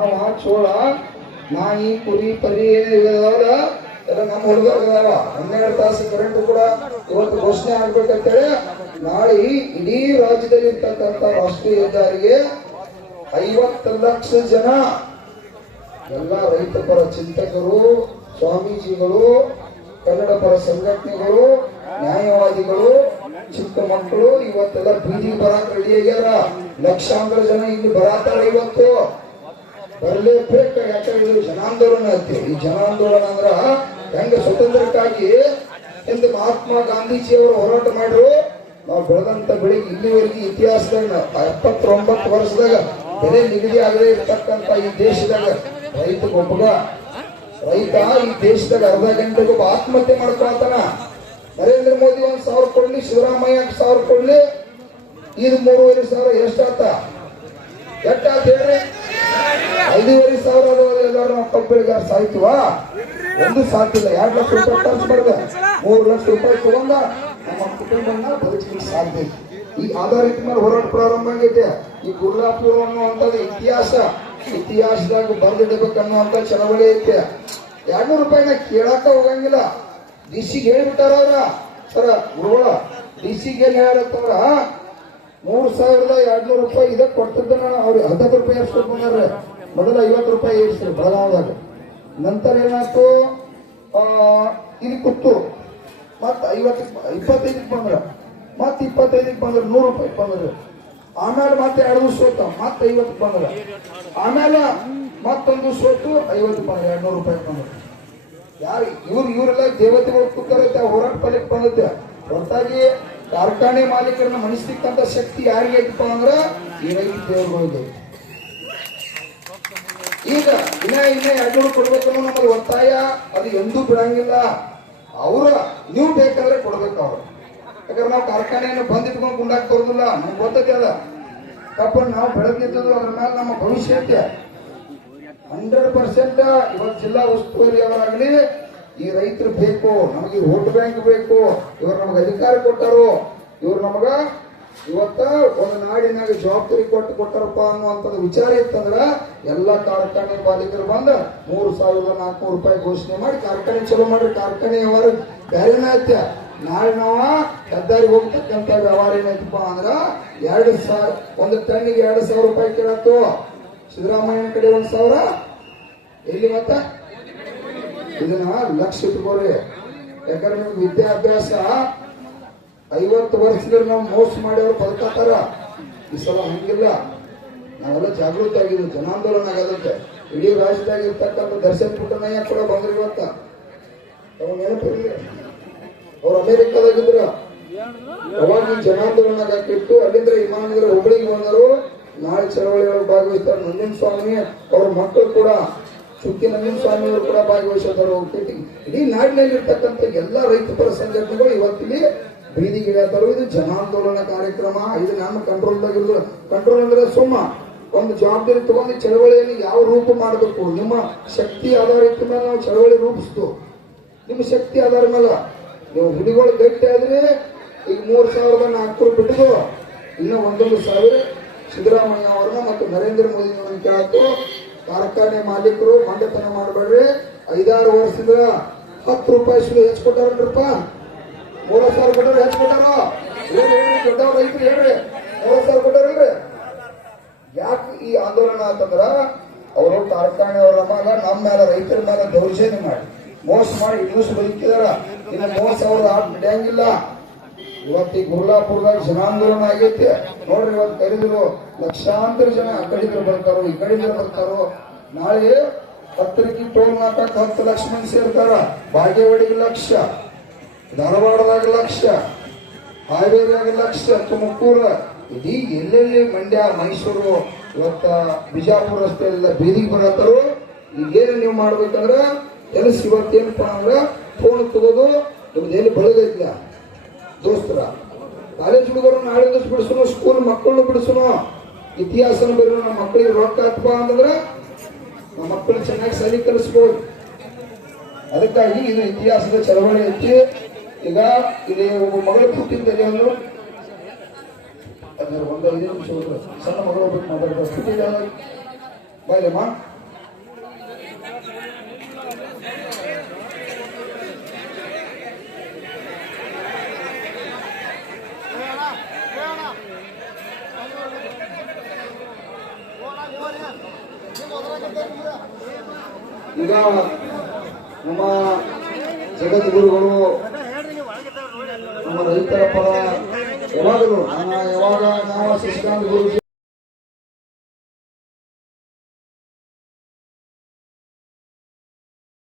ಅವ ಚೋಳ. ನಾಯಿ ಕುರಿ ಪರಿ ಎಲ್ಲ ನಮ್ಮ ಹುಡುಗರ ಹನ್ನೆರಡು ತಾಸು ಕರೆಂಟ್ ಕೂಡ ಇವತ್ತು ಘೋಷಣೆ ಆಗ್ಬೇಕಂತೇಳಿ ನಾಳೆ ಇಡೀ ರಾಜ್ಯದಲ್ಲಿ ಇರ್ತಕ್ಕಂಥ ರಾಷ್ಟ್ರೀಯ ಹೆದ್ದಾರಿಗೆ ಐವತ್ತು ಲಕ್ಷ ಜನ ಎಲ್ಲ ರೈತ ಪರ ಚಿಂತಕರು, ಸ್ವಾಮೀಜಿಗಳು, ಕನ್ನಡ ಪರ ಸಂಘಟನೆಗಳು, ನ್ಯಾಯವಾದಿಗಳು, ಚಿಕ್ಕ ಮಕ್ಕಳು, ಇವತ್ತೆಲ್ಲ ಬೀದಿ ಬರಾಕ್ ರೆಡಿ ಆಗ್ಯಾರ. ಲಕ್ಷಾಂತರ ಜನ ಇಲ್ಲಿ ಬರಾತಾರ ಇವತ್ತು. ಬರಲೇಬೇಕು ಯಾಕಂದ್ರೆ ಇದು ಜನಾಂದೋಲನ ಐತಿ ಈ ಜನಾಂದೋಲನ ಅಂದ್ರ ಹೆಂಗ ಸ್ವತಂತ್ರಕ್ಕಾಗಿ ಎಂದು ಮಹಾತ್ಮ ಗಾಂಧೀಜಿ ಅವರು ಹೋರಾಟ ಮಾಡಿದ್ರು. ನಾವು ಬೆಳೆದಂತ ಬೆಳಿಗ್ಗೆ ಇಲ್ಲಿವರೆಗೆ ಇತಿಹಾಸದಾಗ ಎಪ್ಪತ್ತೊಂಬತ್ತು ವರ್ಷದಾಗ ಬೆಲೆ ನಿಗದಿ ಆಗದೆ ಇರ್ತಕ್ಕಂತ ಈ ದೇಶದಾಗ ರೈತ ಒಬ್ಬಗ, ರೈತ ಈ ದೇಶದಾಗ ಅರ್ಧ ಗಂಟೆಗೆ ಒಬ್ಬ ಆತ್ಮಹತ್ಯೆ ಮಾಡ್ಕೊಳ್ತಾನ. ನರೇಂದ್ರ ಮೋದಿ ಒಂದ್ ಸಾವಿರ ಕೊಡ್ಲಿ, ಸಿದ್ದರಾಮಯ್ಯ ಸಾವಿರ ಕೊಡ್ಲಿ. ಇದು ಮೂರುವರೆ ಸಾವಿರ ಎಷ್ಟಾತ? ಹೇಳ್ರಿ ಐದೂವರೆ ಸಾವಿರ ಎಲ್ಲರೂ ನಾವು ಕಬ್ಬಳಿಗಾರ ಸಾಯ್ತುವ? ಒಂದು ಸಾಕಿಲ್ಲ ಎರಡು ಲಕ್ಷ ರೂಪಾಯಿ ಖರ್ಚು ಮಾಡಿದೆ. ಮೂರು ಲಕ್ಷ ರೂಪಾಯಿ ತಗೊಂಡ ನಮ್ಮ ಕುಟುಂಬನ ಬದುಕಲಿಕ್ಕೆ ಸಾಧ್ಯ. ಈ ಆಧಾರಿತ ಮೇಲೆ ಹೋರಾಟ ಪ್ರಾರಂಭ ಆಗೈತೆ. ಈ ಗುರ್ಲಾಪುರ ಅನ್ನುವಂಥದ್ದು ಇತಿಹಾಸ. ಇತಿಹಾಸದಾಗ ಬರೆದಿಡಬೇಕು ಅನ್ನುವಂಥ ಚಳವಳಿ ಐತೆ. ಎರಡ್ನೂರು ರೂಪಾಯಿನ ಕೇಳಾಕ ಹೋಗಂಗಿಲ್ಲ. ಡಿ ಸಿಗೆ ಹೇಳ್ಬಿಟ್ಟಾರ ಸರ ಗುರುಗಳ, ಡಿ ಸಿಗೆ ಏನು ಹೇಳತ್ತಂದ್ರ ಮೂರ್ ಸಾವಿರದ ಎರಡ್ನೂರು ರೂಪಾಯಿ ಇದಕ್ಕೆ ಕೊಡ್ತಿದ್ದ ಅವ್ರಿಗೆ ಹದಿನೈದು ರೂಪಾಯಿ ಎಷ್ಟು ಬಂದ್ರೆ ಮೊದಲ ಐವತ್ತು ರೂಪಾಯಿ ಏರ್ಸ್ರಿ ಬೆಳಗಾವದಾಗ ನಂತರ ಏನಾಯ್ತು? ಆ ಕುತ್ತು ಮತ್ತ ಐವತ್ತು ಇಪ್ಪತ್ತೈದಕ್ಕೆ ಬಂದ್ರ. ಮತ್ತೆ ಇಪ್ಪತ್ತೈದಕ್ಕೆ ಬಂದ್ರ ನೂರು ರೂಪಾಯಿ ಬಂದ್ರ. ಆಮೇಲೆ ಮತ್ತೆ ಎರಡು ದಿವಸ ಸೋತ ಮತ್ತೆ ಐವತ್ತು ಬಂದ್ರ. ಆಮೇಲೆ ಮತ್ತೊಂದು ಸೋತು ಐವತ್ತು ಬಂದ್ರ ಎರಡು ನೂರು ರೂಪಾಯಿ ಬಂದ್ರ. ಯಾರು ಇವ್ರು ಇವರೆಲ್ಲ ದೇವತೆಗಳು ಕೂತಾರೈತೆ ಹೋರಾಟ ಪಲ್ಯಕ್ಕೆ ಬಂದೈತೆ. ಹೊರತಾಗಿ ಕಾರ್ಖಾನೆ ಮಾಲೀಕರನ್ನ ಮಣಿಸ್ತಿಕ್ಕಂತ ಶಕ್ತಿ ಯಾರಿಗೆ ಇತ್ತು ಅಂದ್ರೆ ಈ ದೇವರುಗಳಿಗೆ ಈಗ ಇನ್ನ, ಇನ್ನೇ ಎರಡ್ನೂರು ಕೊಡ್ಬೇಕನ್ನೋ ನಮ್ಮಲ್ಲಿ ಒತ್ತಾಯ, ಅದು ಎಂದೂ ಬಿಡಂಗಿಲ್ಲ. ಅವರ, ನೀವು ಬೇಕಾದ್ರೆ ಕೊಡ್ಬೇಕು ಅವ್ರು. ಯಾಕಂದ್ರೆ ನಾವು ಕಾರ್ಖಾನೆಯನ್ನು ಬಂದಿಟ್ಕೊಂಡು ಗುಂಡಾಕ್ ಬರೋದಿಲ್ಲ ನಮ್ಗೆ ಗೊತ್ತೈತೆ ಅಲ್ಲ ತಪ್ಪ ನಾವು ಬೆಳೆದಿದ್ದು ಅದ್ರ ಮೇಲೆ ನಮ್ಮ ಭವಿಷ್ಯ ಐತೆ. ಹಂಡ್ರೆಡ್ ಪರ್ಸೆಂಟ್ ಇವತ್ತು ಜಿಲ್ಲಾ ಉಸ್ತುವಾರಿ ಅವರಾಗಲಿ ಈ ರೈತರು ಬೇಕು, ನಮಗೆ ವೋಟ್ ಬ್ಯಾಂಕ್ ಬೇಕು, ಇವ್ರು ನಮಗೆ ಅಧಿಕಾರ ಕೊಟ್ಟರು, ಇವ್ರು ನಮಗ ಇವತ್ತ ಒಂದು ನಾಡಿನಾಗ ಜವಾಬ್ದಾರಿ ಕೊಟ್ಟು ಕೊಟ್ಟರಪ್ಪ ಅನ್ನುವಂಥದ್ದು ವಿಚಾರ ಇತ್ತಂದ್ರ ಎಲ್ಲ ಕಾರ್ಖಾನೆ ಮಾಲೀಕರು ಬಂದ ಮೂರು ಸಾವಿರದ ನಾಲ್ಕುನೂರು ರೂಪಾಯಿ ಘೋಷಣೆ ಮಾಡಿ ಕಾರ್ಖಾನೆ ಚಲೋ ಮಾಡ್ರಿ, ಕಾರ್ಖಾನೆ ವ್ಯವಹಾರ ಬೇರೆನೇ ಐತೆ ನಾಳೆ ನಾವ ಹೆದ್ದಾರಿಗೆ ಹೋಗ್ತಕ್ಕಂಥ ವ್ಯವಹಾರ ಏನೈತಪ್ಪ ಅಂದ್ರ ಎರಡು ಸಾವಿರ ಒಂದು ಟನ್ನಿಗೆ ಎರಡು ಸಾವಿರ ರೂಪಾಯಿ ಕೇಳತ್ತು ಸಿದ್ದರಾಮಯ್ಯನ ಕಡೆ ಒಂದು ಸಾವಿರ. ಎಲ್ಲಿ ಮತ್ತ? ಇದನ್ನ ಲಕ್ಷ ಇಟ್ಕೊಳ್ರಿ ಯಾಕಂದ್ರೆ ನಿಮ್ಗೆ ವಿದ್ಯಾಭ್ಯಾಸ ಐವತ್ತು ವರ್ಷದಲ್ಲಿ ನಾವು ಮೋಸ ಮಾಡೋರು ಬದುಕಾತಾರ ಈ ಸಲ ಹಂಗಿಲ್ಲ. ನಾವೆಲ್ಲ ಜಾಗೃತ ಆಗಿದ್ವಿ ಜನಾಂದೋಲನ ಆಗದಂತೆ ಇಡೀ ರಾಜ್ಯದಾಗ ಇರ್ತಕ್ಕಂಥ ದರ್ಶನ್ ಪುಟ್ಟನಯ್ಯ ಕೂಡ ಬಂದ್ರಿ ಇವತ್ತ ಅವ್ರ ಅವ್ರು ಅಮೆರಿಕದಾಗಿದ್ರ. ಅವಾಗ ಜನಾಂದೋಲನ ಹಾಕಿಟ್ಟು ಅಲ್ಲಿಂದ ಇಮಾನಂದ್ರ ಹುಬ್ಳಿಗೆ ಬಂದರು. ನಾಳೆ ಚಳವಳಿಯೊಳಗೆ ಭಾಗವಹಿಸ್ತಾರೆ. ನಂದಿನ ಸ್ವಾಮಿ ಅವ್ರ ಮಕ್ಕಳು ಕೂಡ. ಚುಕ್ಕಿ ನವೀನ್ ಸ್ವಾಮಿಯವರು ಕೂಡ ಭಾಗವಹಿಸಿದ್ದಾರೆ ಹೋಗ್ತೈತಿ ಇಡೀ ನಾಡಿನಲ್ಲಿ ಇರ್ತಕ್ಕಂಥ ಎಲ್ಲ ರೈತ ಪರ ಸಂಘಟನೆಗಳು ಇವತ್ತಿಲ್ಲಿ ಬೀದಿಗಿಳಿಯತ್ತಾರು ಇದು ಜನಾಂದೋಲನ ಕಾರ್ಯಕ್ರಮ. ಇದು ನಮ್ಮ ಕಂಟ್ರೋಲ್ದಾಗ ಇರೋದು ಕಂಟ್ರೋಲ್ ಅಂದ್ರೆ ಸುಮ್ಮ. ಒಂದು ಜವಾಬ್ದಾರಿ ತಗೊಂಡು ಚಳವಳಿಯನ್ನು ಯಾವ ರೂಪ ಮಾಡಬೇಕು? ನಿಮ್ಮ ಶಕ್ತಿ ಆಧಾರಿತ ಮೇಲೆ ನಾವು ಚಳವಳಿ ರೂಪಿಸ್ತು. ನಿಮ್ಮ ಶಕ್ತಿ ಆಧಾರ ಮೇಲೆ. ನೀವು ಹುಡುಗಳು ಗಟ್ಟಿ ಆದ್ರೆ ಈಗ ಮೂರ್ ಸಾವಿರದ ನಾಲ್ಕು ಬಿಟ್ಟು ಇನ್ನೂ ಒಂದೊಂದು ಸಾವಿರ ಸಿದ್ದರಾಮಯ್ಯ ಅವ್ರನ್ನ ಮತ್ತು ನರೇಂದ್ರ ಮೋದಿ ಅವ್ರನ್ನ ಕಾರ್ಖಾನೆ ಮಾಲೀಕರು ಮಂಡತನ ಮಾಡಬೇಡ್ರಿ. ಐದಾರು ವರ್ಷದಿಂದ ಹತ್ತು ರೂಪಾಯಿ ಹೆಚ್ಚು ಕೊಟ್ಟಾರನ್ರಪ್ಪ ಮೂರ ಸಾವಿರ ಕೊಟ್ಟರು ಹೆಚ್ಚು ಕೊಟ್ಟಾರ? ಏನ್ ಹೇಳ್ರಿ ದೊಡ್ಡವ್ರ ರೈತರು ಹೇಳ್ರಿ ಮೂರು ಸಾವಿರ ಕೊಟ್ಟಾರಲ್ರಿ ಯಾಕೆ ಈ ಆಂದೋಲನ ಅಂತಂದ್ರ ಅವರು ಕಾರ್ಖಾನೆ ಅವರ ಮೇಲೆ ನಮ್ಮ ಮೇಲೆ ರೈತರ ಮೇಲೆ ದೌರ್ಜನ್ಯ ಮಾಡಿ ಮೋಸ ಮಾಡಿ ನ್ಯೂಸ್ ಬದುಕಿದಾರ. ಇನ್ನು ಮೋಸ ಅವರು ಆಟ ನಡೆಯಂಗಿಲ್ಲ ಇವತ್ತು ಗುರ್ಲಾಪುರದಾಗ ಜನಾಂದೋಲನ ಆಗೈತೆ. ನೋಡ್ರಿ ಇವತ್ತು ಕರೆದ್ರು ಲಕ್ಷಾಂತರ ಜನ ಆ ಕಡಿದ್ರು ಬರ್ತಾರೋ, ಈ ಕಡಿದ್ರು ಬರ್ತಾರೋ. ನಾಳೆ ಹತ್ತರಕ್ಕೆ ಟೋಲ್ ನಾಟಕ ಹತ್ತು ಲಕ್ಷ ಮಂದಿ ಸೇರ್ತಾರ. ಬಾಗೇವಾಡಿಗೆ ಲಕ್ಷ, ಧಾರವಾಡದಾಗ ಲಕ್ಷ, ಹಾವೇರಿಯಾಗ ಲಕ್ಷ, ತುಮಕೂರು, ಇಡೀ ಎಲ್ಲೆಲ್ಲಿ ಮಂಡ್ಯ, ಮೈಸೂರು, ಇವತ್ತ ಬಿಜಾಪುರ ರಸ್ತೆ ಎಲ್ಲ ಬೀದಿಗೆ ಬರತ್ತಾರೋ, ಈಗೇನು ನೀವು ಮಾಡ್ಬೇಕಂದ್ರ, ಕೆಲಸ ಇವತ್ತೇನಪ್ಪ ಅಂದ್ರೆ ಫೋನ್ ತಗೋದು. ನಿಮ್ದು ಎಲ್ಲಿ ಬೆಳಗೈತಿಲ್ಲ ದೋಸ್ತರ, ಕಾಲೇಜ್ ಹುಡುಗರು ನಾಳೆ ಬಿಡಿಸೋಣ ಸ್ಕೂಲ್ ಮಕ್ಕಳನ್ನು ಬಿಡಿಸೋಣ ಇತಿಹಾಸನ ಬರೋಣ ನಮ್ಮ ಮಕ್ಕಳಿಗೆ ರೊಕ್ಕ ಹತ್ತಪ್ಪ ಅಂದ್ರೆ ನಮ್ಮ ಮಕ್ಕಳು ಚೆನ್ನಾಗಿ ಸರಿ ಕಲಿಸ್ಬೋದು. ಅದಕ್ಕಾಗಿ ಇದು ಇತಿಹಾಸದ ಚಳವಳಿ ಐತಿ. ಈಗ ಇಲ್ಲಿ ಒಬ್ಬ ಮಗಳು ಹುಟ್ಟಿದ್ದಲ್ಲಿ ಒಂದು ಒಂದು ಐದು ನಿಮಿಷ ಸಣ್ಣ ಮಗಳು ಮಾತಾಡ್ತಾರೆ ಹುಟ್ಟಿದ ಬಾಯ್ಲಮ್ಮ? ಈಗ ನಮ್ಮ ಜಗದ್ಗುರುಗಳು ನಮ್ಮ ರೈತರ ಪರ ಯಾವಾಗಲೂ ನನ್ನ ಯಾವಾಗ ನಾವು ಶಶಿಕಾಂತ್ ಗುರುಜಿ